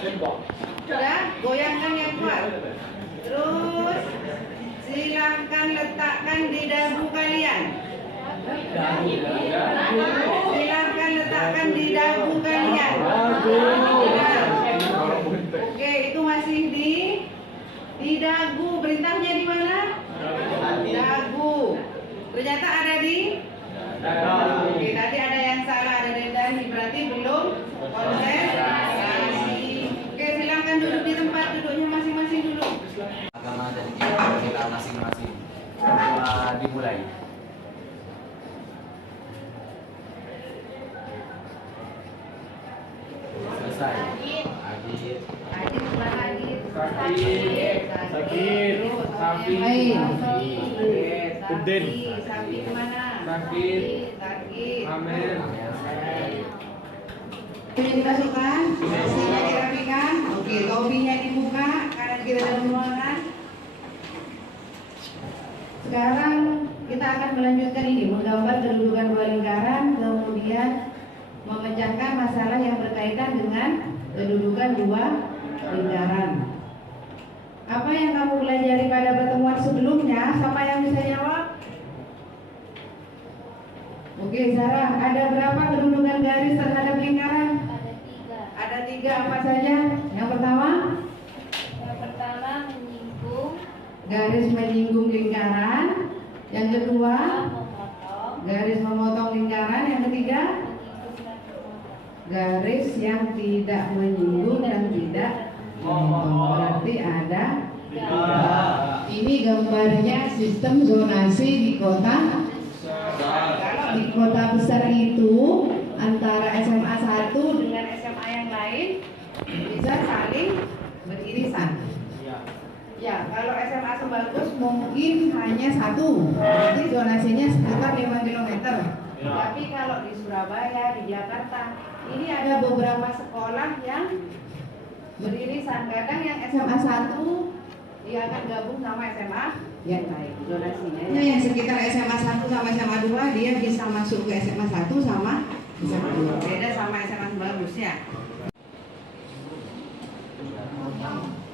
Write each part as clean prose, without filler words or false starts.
Sudah, goyangkan yang kuat. Terus silakan letakkan di dagu kalian. Silakan letakkan di dagu kalian. Oke, itu masih di dagu. Perintahnya di mana? Dagu. Ternyata ada di. Oke, tadi ada yang salah, ada dahi, berarti belum konsentrasi. Oke, silakan duduk di tempat duduknya masing-masing dulu. Agama dan kita masing-masing. Dimulai. Selesai. Adit. Adit mana Adit? Sakit. Udin. Sapi kemana? Sakit. Sakit. Amin. Ini dimasukkan, nasinya dirapikan. Oke, topinya dibuka, kanan kiri dalam ruangan. Sekarang kita akan melanjutkan ini, menggambar kedudukan dua lingkaran, kemudian memecahkan masalah yang berkaitan dengan kedudukan dua lingkaran. Apa yang kamu pelajari pada pertemuan sebelumnya? Siapa yang bisa jawab? Oke, Sarah, ada berapa kedudukan garis terhadap lingkaran? Ada tiga, apa saja? Yang pertama? Yang pertama menyinggung, Garis menyinggung lingkaran. Yang kedua? memotong, Garis memotong lingkaran. Yang ketiga? menyinggung dan memotong. Garis yang tidak menyinggung dan tidak memotong. Berarti ada. Ini gambarnya sistem zonasi di kota. Kalau di kota besar itu antara SMA 1 dengan SMA yang lain bisa saling beririsan. Ya, kalau SMA Sebagus mungkin hanya satu, jadi zonasinya sekitar 5 km. Tapi kalau di Surabaya, di Jakarta, ini ada beberapa sekolah yang beririsan. Kadang yang SMA 1 dia akan gabung sama SMA yang lain zonasinya. Nah, yang sekitar SMA 1 sama SMA 2 dia bisa masuk ke SMA 1 sama SMA 2. Beda sama SMA Sebagus ya.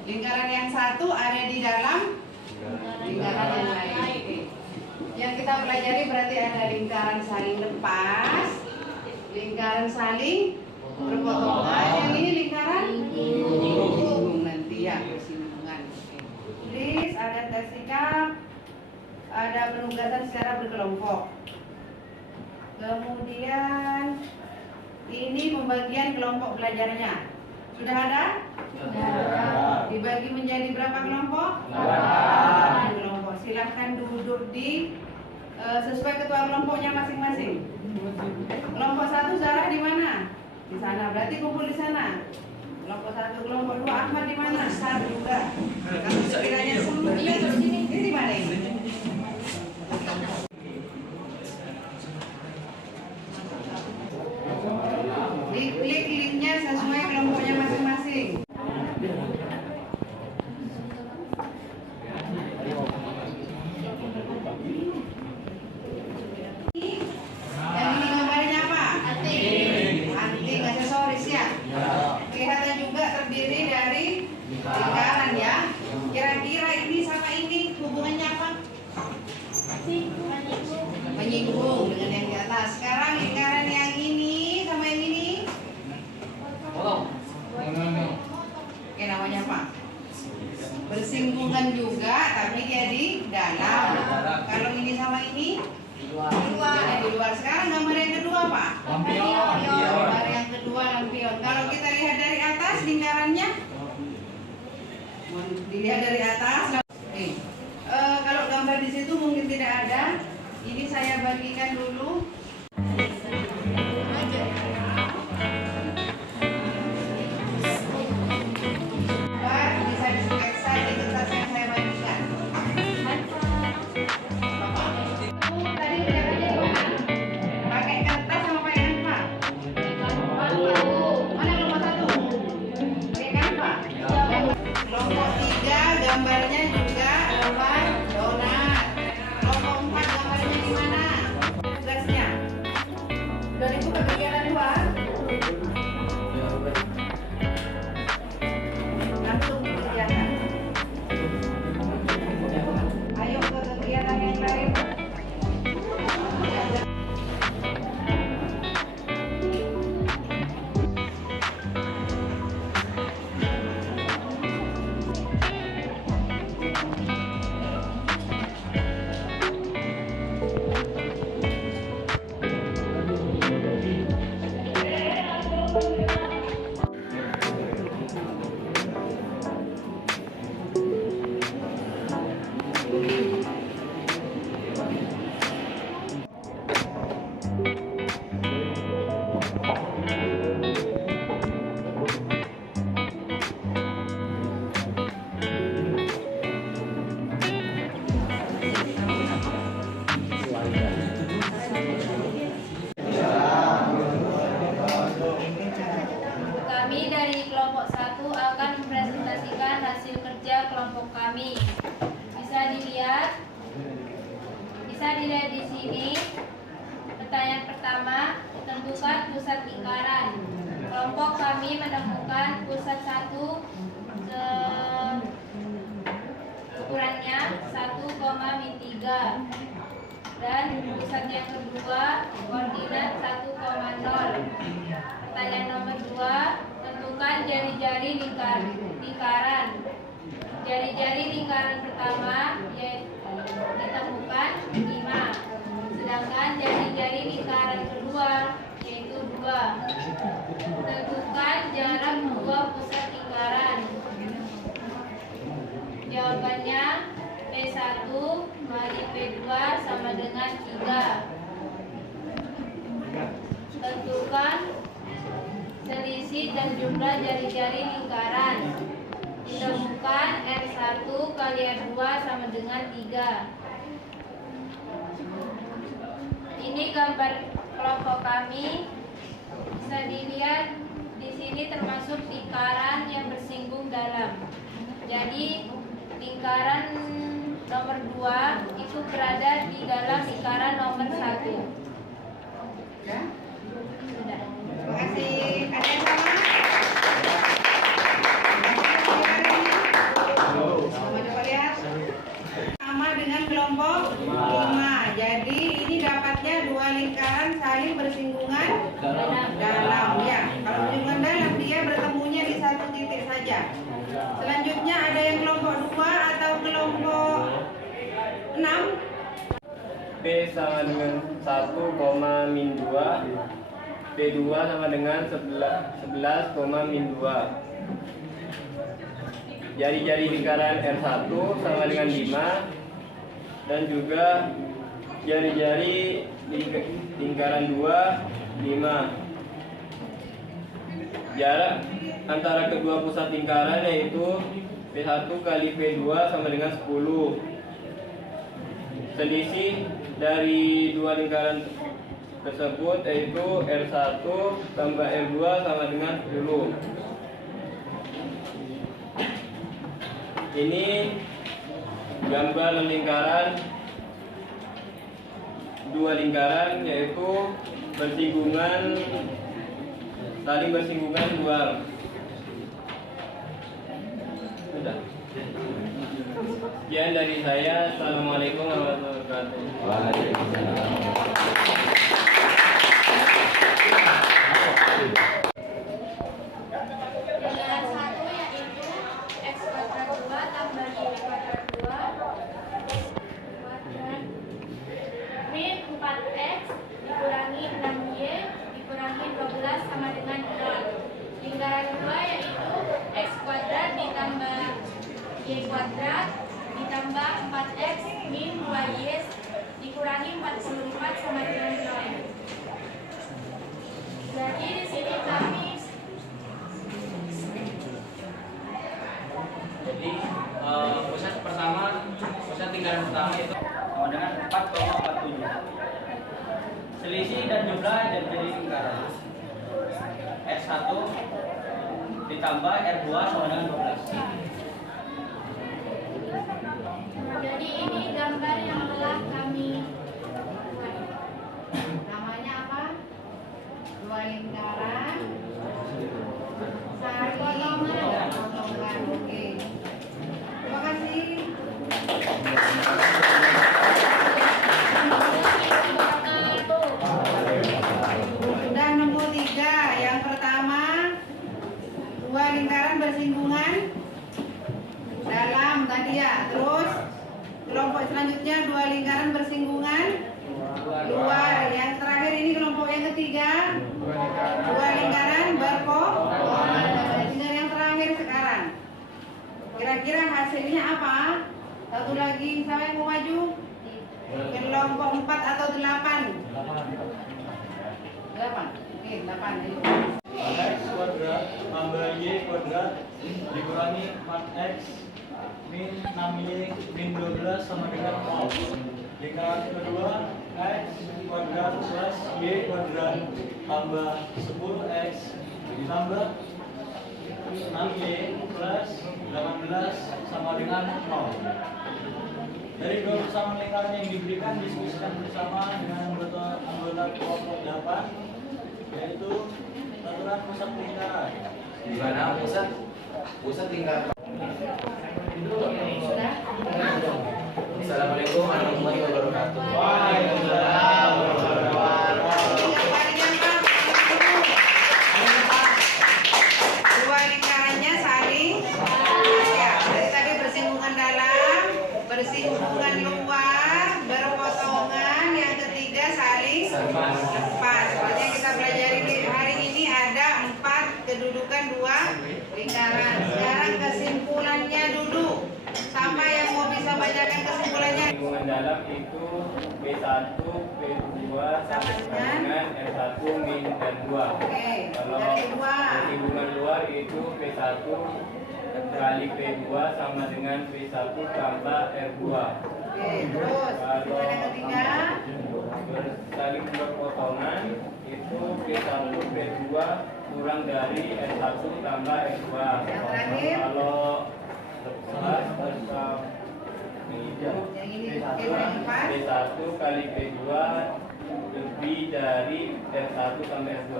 Lingkaran yang satu ada di dalam lingkaran yang lain. Oke. Yang kita pelajari berarti ada lingkaran saling lepas, lingkaran saling berpotongan. Yang ini lingkaran menyinggung nanti ya, bersinggungan. Tulis, ada tes sikap, ada penugasan secara berkelompok. Kemudian ini pembagian kelompok belajarnya. Sudah ada? Dibagi menjadi berapa kelompok? 8 kelompok. Silahkan duduk di sesuai ketua kelompoknya masing-masing. Kelompok 1 Zara di mana? Di sana. Berarti kumpul di sana. Kelompok 1, kelompok 2 Ahmad di mana? Sar juga. Kalau sekiranya semua ini di mana ini? Diklik linknya sesuai kelompoknya masing-masing. Yang ini gambarnya apa? Anting aksesoris ya. Kelihatan juga terdiri dari lingkaran ya. Kira-kira ini sama ini hubungannya apa? Menyinggung dengan yang di atas. Sekarang lingkaran yang ini sama yang ini. Oke, namanya apa? Bersinggungan juga, tapi dia di dalam. Kalau ini sama ini di luar. Sekarang gambar yang kedua apa? Lampion. Gambar yang kedua lampion. Kalau kita lihat dari atas lingkarannya, dilihat dari atas. Oke. Kalau gambar di situ mungkin tidak ada. Ini saya bagikan dulu. Bisa dispeksa di kertas yang saya bagikan. Tadi kelihatannya gimana? Pakai kertas sama pakai kanva? Mana kelompok 1? Pakai kanva? Kelompok 3 gambarnya juga gambar donat. Kelompok 4 gambarnya di mana? Tugasnya. Sudah dibuka kegiatan 2? kami menemukan pusat satu ukurannya 1,3 dan pusat yang kedua koordinat 1,0. Pertanyaan nomor 2, tentukan jari-jari lingkaran. Jari-jari lingkaran pertama ditemukan 5, sedangkan jari-jari lingkaran kedua yaitu 2. Tentukan jarak dua pusat lingkaran. Jawabannya P1 kali P2 sama dengan 3. Tentukan selisih dan jumlah jari-jari lingkaran. Ditemukan R1 kali R2 sama dengan 3. Ini gambar kelompok kami. Bisa dilihat di sini termasuk lingkaran yang bersinggung dalam. Jadi lingkaran nomor 2 itu berada di dalam lingkaran nomor 1. Ya. Sudah. Terima kasih. Ada yang sama? Sama coba lihat. Sama dengan kelompok 5. Jadi ini dapatnya dua lingkaran saling bersinggungan dalam. Ya. Kalau bersinggungan dalam dia bertemunya di satu titik saja. Selanjutnya ada yang kelompok 2 atau kelompok 6. P sama dengan 1, min 2. P2 sama dengan 11, min 2. Jari-jari lingkaran R1 sama dengan 5 dan juga jari-jari lingkaran 2 5. Jarak antara kedua pusat lingkaran yaitu P1 kali P2 sama dengan 10. Selisih dari dua lingkaran tersebut yaitu R1 tambah R2 sama dengan 10. Ini gambar lingkaran, dua lingkaran yaitu saling bersinggungan luar. Sudah. Sekian dari saya. Assalamualaikum warahmatullahi wabarakatuh. Lingkaran 1 yaitu X kuadrat 2 tambah Y kuadrat 2 min 4X dikurangi 6Y dikurangi 12 sama dengan 0. Lingkaran 2 yaitu X kuadrat ditambah Y kuadrat ditambah 4X min 2Y dikurangi 44 sama dengan 0. Jadi di sini kami Jadi pusat lingkaran pertama itu sama dengan 4,47. Selisih dan jumlah jari-jari lingkaran R1 ditambah R2 sama dengan 12. Jadi ini gambar yang telah kami buat. Namanya apa? Dua lingkaran saling potongan. Oke. Terima kasih. Sudah nemu 3. Yang pertama, dua lingkaran bersinggungan dalam tadi ya. Terus kelompok selanjutnya dua lingkaran bersinggungan luar. Yang terakhir ini kelompok yang ketiga, dua lingkaran berpotongan. Tinggal yang terakhir sekarang. Kira-kira hasilnya apa? Satu lagi, siapa yang mau maju? Kelompok 4 atau 8? 8. Oke, 8. Ayo. X kuadrat tambah Y kuadrat dikurangi 4X min 6Y min 12 sama dengan 0. Lingkaran kedua X kuadrat plus Y kuadrat tambah 10X ditambah 6Y plus 18 sama dengan 0. Dari dua persamaan lingkaran yang diberikan diskusikan bersama dengan anggota kelompok 8, yaitu 1 aturan pusat lingkaran. Gimana pusat? Pusat tinggal. Sudah? Assalamualaikum warahmatullahi wabarakatuh. Waalaikumsalam warahmatullahi wabarakatuh. Dua lingkarannya saling. Ya, dari tadi bersinggungan dalam, bersinggungan luar, berpotongan. Yang ketiga saling lepas. Soalnya kita pelajari hari ini ada 4 kedudukan dua lingkaran. Sekarang kesimpulannya dulu. Sama yang mau bisa bacakan kesimpulannya. Lingkungan dalam itu P1, P2 sama dengan R1 min dan 2. Oke, Kalau yang kedua. lingkungan luar itu P1 kali P2 sama dengan P1 tambah R2. Oke, terus Kalau yang ketiga. saling berpotongan itu P1 P2 kurang dari R1 tambah R2. Yang terakhir. Kalau lepas bersama itu Yang ini P1 yang lepas. P1 kali P2 lebih dari R1 sampai R2.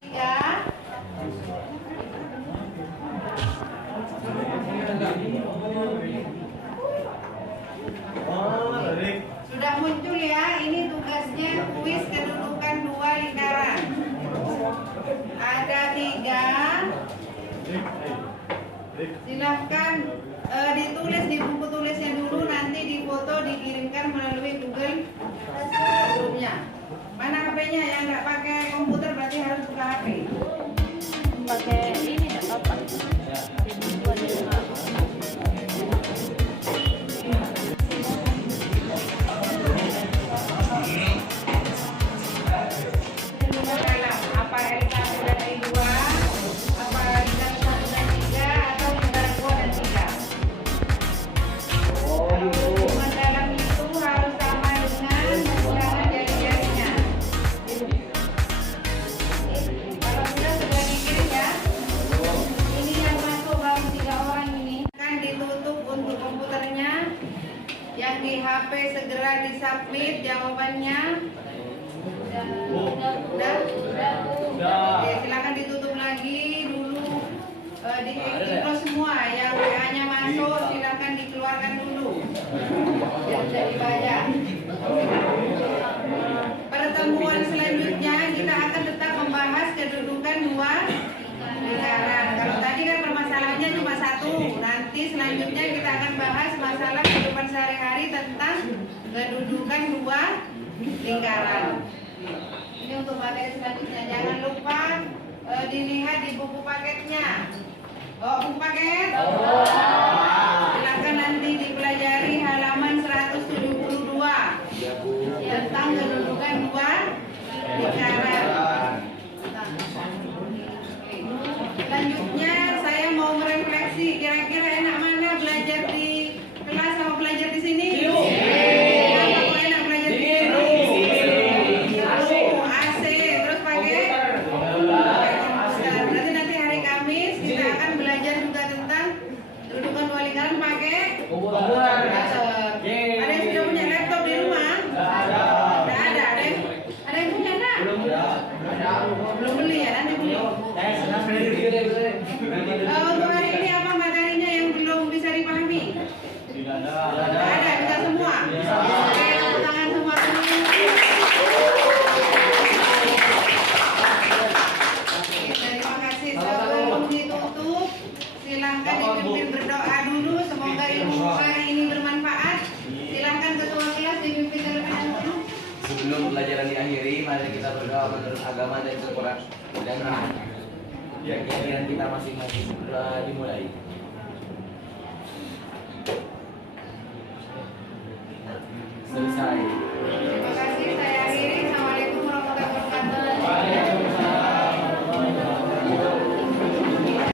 Tiga. Sudah muncul ya, ini tugasnya kuis kedudukan dua lingkaran. Ada 3. Silahkan ditulis di buku tulisnya dulu, nanti difoto dikirimkan melalui Google Groupnya. Mana HP-nya? Yang nggak pakai komputer berarti harus buka HP. Pakai ini nggak apa-apa. Apa L1 dan L2, apa lingkaran 1 dan 3, atau lingkaran 2 dan 3. Hubungan dalam itu harus sama dengan ulangan jari-jarinya. Kalau sudah segera dikirim ya. Ini yang masuk baru 3 orang ini. Kan ditutup untuk komputernya. Yang di HP segera disubmit jawabannya. Udah? Oke, silakan ditutup lagi dulu. Di-close semua. Yang WA-nya masuk silakan dikeluarkan dulu. Biar bisa dibaca. Pertemuan selanjutnya kita akan tetap membahas kedudukan dua lingkaran. Kalau tadi kan permasalahannya cuma 1. Nanti selanjutnya kita akan bahas masalah kehidupan sehari-hari tentang kedudukan dua lingkaran. Ini untuk materi selanjutnya. Jangan lupa dilihat di buku paketnya. Oh, buku paket? Silakan nanti dipelajari halaman 172 tentang kedudukan dua lingkaran. Selanjutnya saya mau merefleksi. Kira-kira enak mana belajar di kelas sama belajar di sini? Kenapa kok enak belajar di sini? AC, terus pakai komputer. Berarti nanti hari Kamis kita akan belajar juga tentang kedudukan dua lingkaran pakai komputer. Ada yang sudah punya laptop di rumah? Tidak ada. Ada yang punya enggak? Belum beli ya, nanti beli. Untuk hari ini apa materinya yang belum bisa dipahami? Tidak ada, bisa semua. Oke, tepuk tangan semua dulu. Terima kasih. Sebelum ditutup, silahkan dipimpin berdoa dulu. Semoga ilmu hari ini bermanfaat. Silahkan ketua kelas dipimpin terlebih dahulu. Sebelum pelajaran diakhiri, mari kita berdoa menurut agama dan Al-Quran dan keyakinan kita masing-masing. Dimulai.